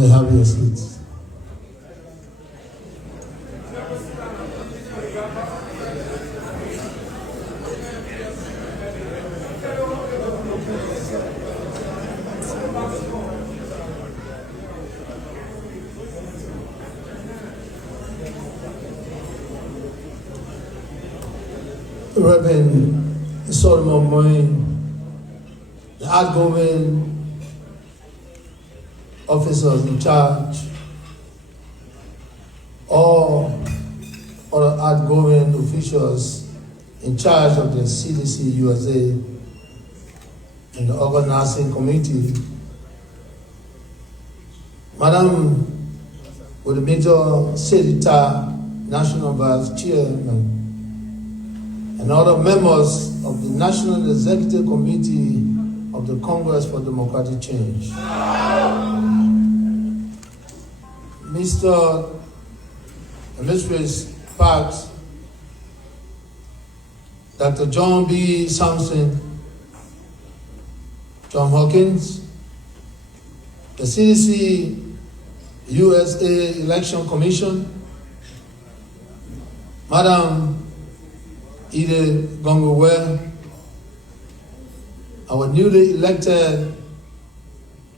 may have your seats. Reverend Solomon Manneh, the outgoing officers in charge, all other outgoing officials in charge of the CDC-USA and the organizing committee, Madam with the Major Secretary, National Vice Chairman, and other members of the National Executive Committee of the Congress for Democratic Change. Mr. and Mrs. Parks, Dr. John B. Sampson, John Hawkins, the CDC-USA Election Commission, Madam Inaugural Weah, our newly elected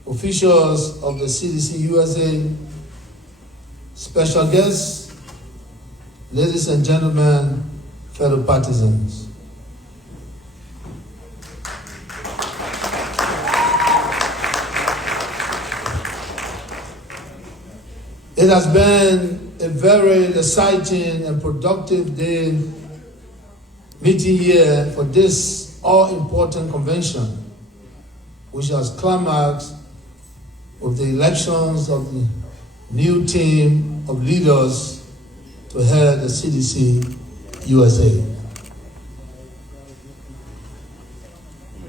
officials of the CDC-USA, special guests, ladies and gentlemen, fellow partisans. It has been a very exciting and productive day meeting here for this all-important convention, which has climaxed with the elections of the new team of leaders to head the CDC-USA.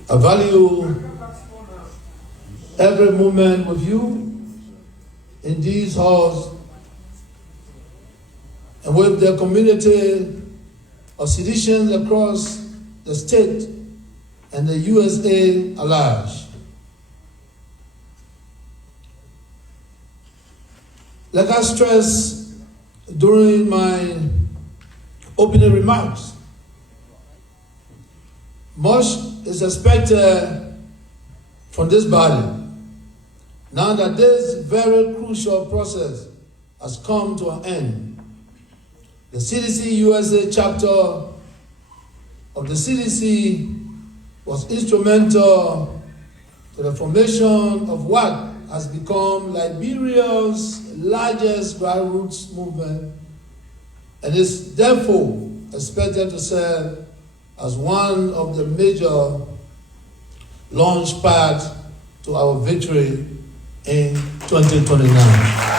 I value every moment with you in these halls and with the community of citizens across the state and the USA at large. Like I stressed during my opening remarks, much is expected from this body now that this very crucial process has come to an end. The CDC-USA chapter of the CDC was instrumental to the formation of what has become Liberia's largest grassroots movement and is therefore expected to serve as one of the major launch pads to our victory in 2029.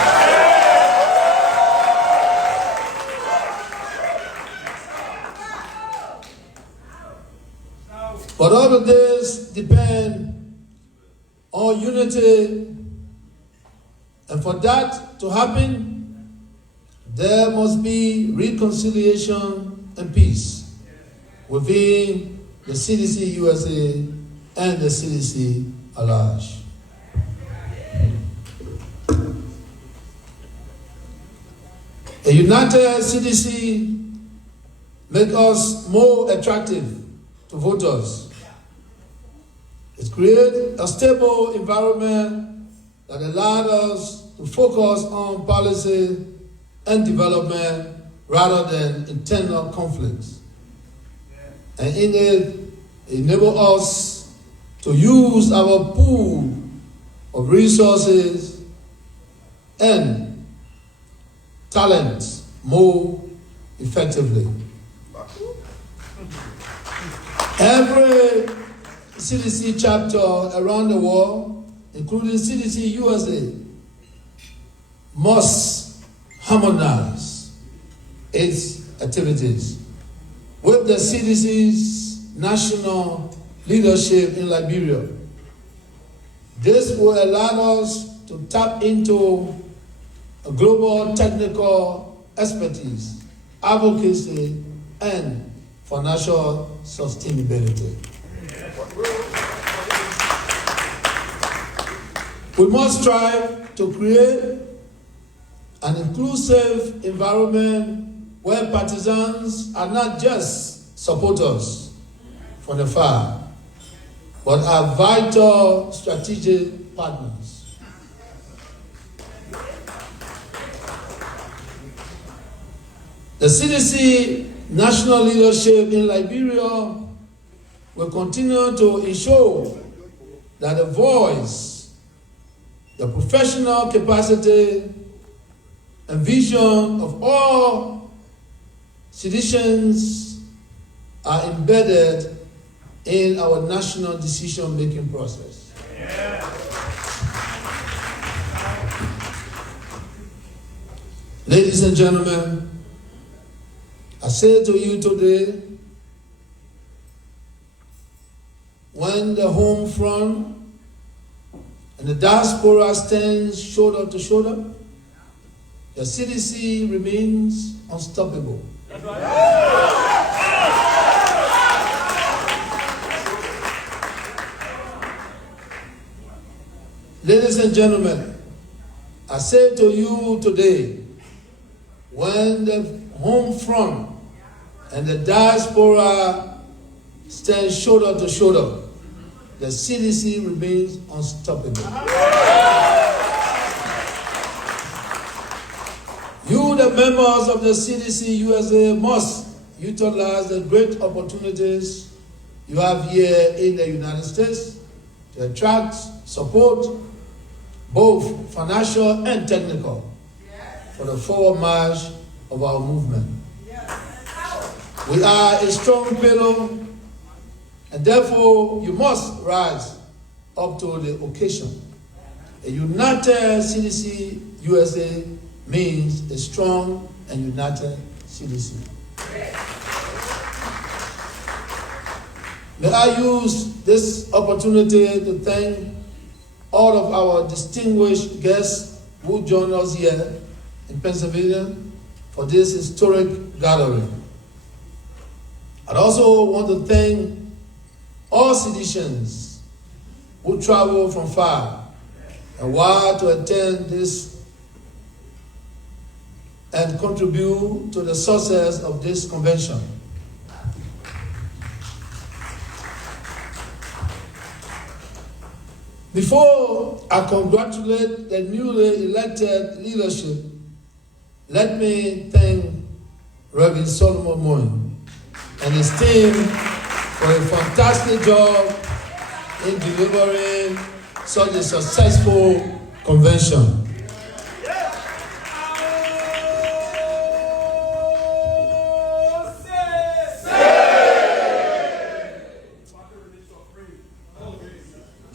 But all of this depends on unity, and for that to happen, there must be reconciliation and peace within the CDC-USA and the CDC at large. A united CDC makes us more attractive to voters. It creates a stable environment that allows us to focus on policy and development rather than internal conflicts. And in it, enables us to use our pool of resources and talents more effectively. Every CDC chapter around the world, including CDC-USA, must harmonize its activities with the CDC's national leadership in Liberia. This will allow us to tap into a global technical expertise, advocacy, and financial sustainability. We must strive to create an inclusive environment where partisans are not just supporters from afar, but are vital strategic partners. The CDC national leadership in Liberia will continue to ensure that the voice, the professional capacity, and vision of all citizens are embedded in our national decision-making process. Yeah. Ladies and gentlemen, I say to you today, when the home front and the diaspora stands shoulder to shoulder, the CDC remains unstoppable. That's right. Ladies and gentlemen, I say to you today, when the home front and the diaspora stand shoulder to shoulder, the CDC remains unstoppable. You, the members of the CDC-USA, must utilize the great opportunities you have here in the United States to attract support, both financial and technical, for the forward march of our movement. We are a strong pillar, and therefore you must rise up to the occasion. A united CDC-USA means a strong and united CDC. May I use this opportunity to thank all of our distinguished guests who join us here in Pennsylvania for this historic gathering. I'd also want to thank all citizens who travel from far and wide to attend this and contribute to the success of this convention. Before I congratulate the newly elected leadership, let me thank Reverend Solomon Manneh and his team for a fantastic job in delivering such a successful convention.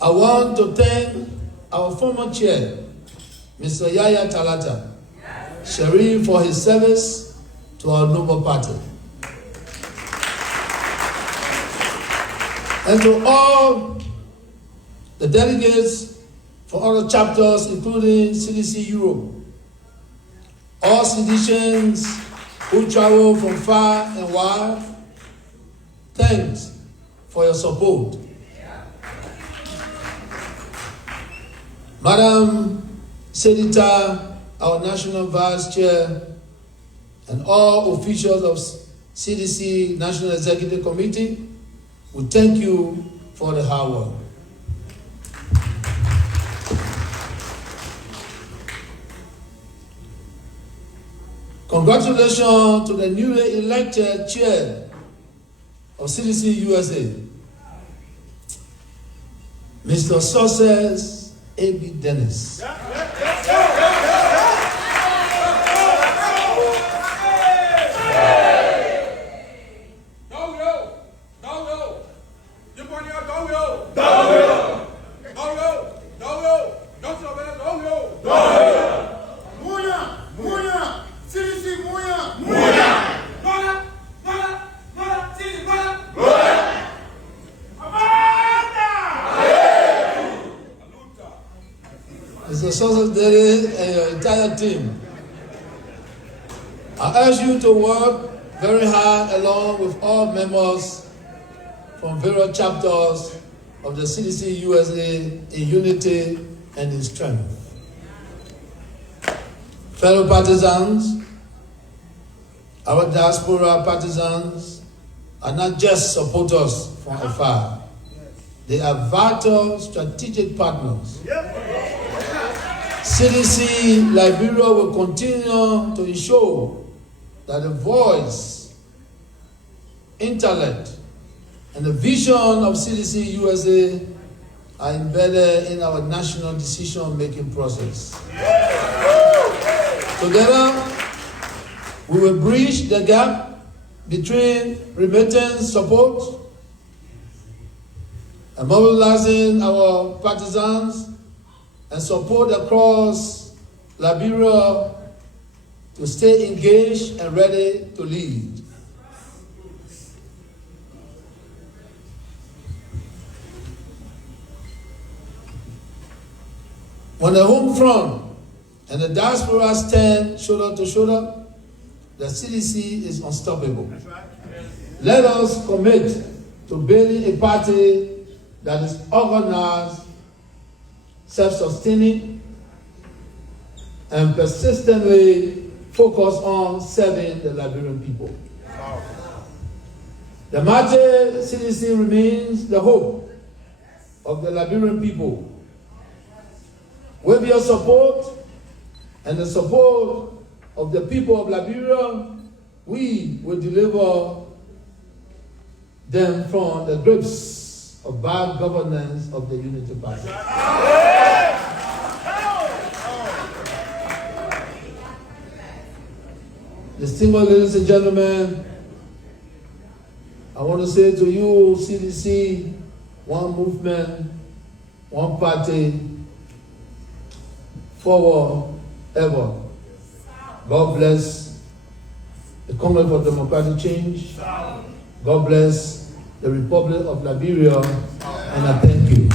I want to thank our former chair, Mr. Yaya Talata, Sharif, for his service to our noble party. And to all the delegates for other chapters, including CDC Europe, all citizens who travel from far and wide, thanks for your support. Madam Senator, our National Vice Chair, and all officials of CDC National Executive Committee, we thank you for the hard work. Congratulations to the newly elected chair of CDC-USA, Mr. Success A.B. Dennis. Mr. Success Dennis and your entire team, I urge you to work very hard along with all members from various chapters of the CDC-USA in unity and in strength. Fellow partisans, our diaspora partisans are not just supporters from afar. They are vital strategic partners. CDC Liberia will continue to ensure that the voice, intellect, and the vision of CDC-USA are embedded in our national decision-making process. Together, we will bridge the gap between remittance support and mobilizing our partisans and support across Liberia to stay engaged and ready to lead. When the home front and the diaspora stand shoulder to shoulder, the CDC is unstoppable. That's right. Let us commit to building a party that is organized, self-sustaining, and persistently focused on serving the Liberian people. The Manneh CDC remains the hope of the Liberian people. With your support and the support of the people of Liberia, we will deliver them from the grips of bad governance of the Unity Party. Distinguished ladies and gentlemen, I want to say to you, CDC, one movement, one party, forward ever. God bless the Congress for Democratic Change. God bless the Republic of Liberia, and I thank you.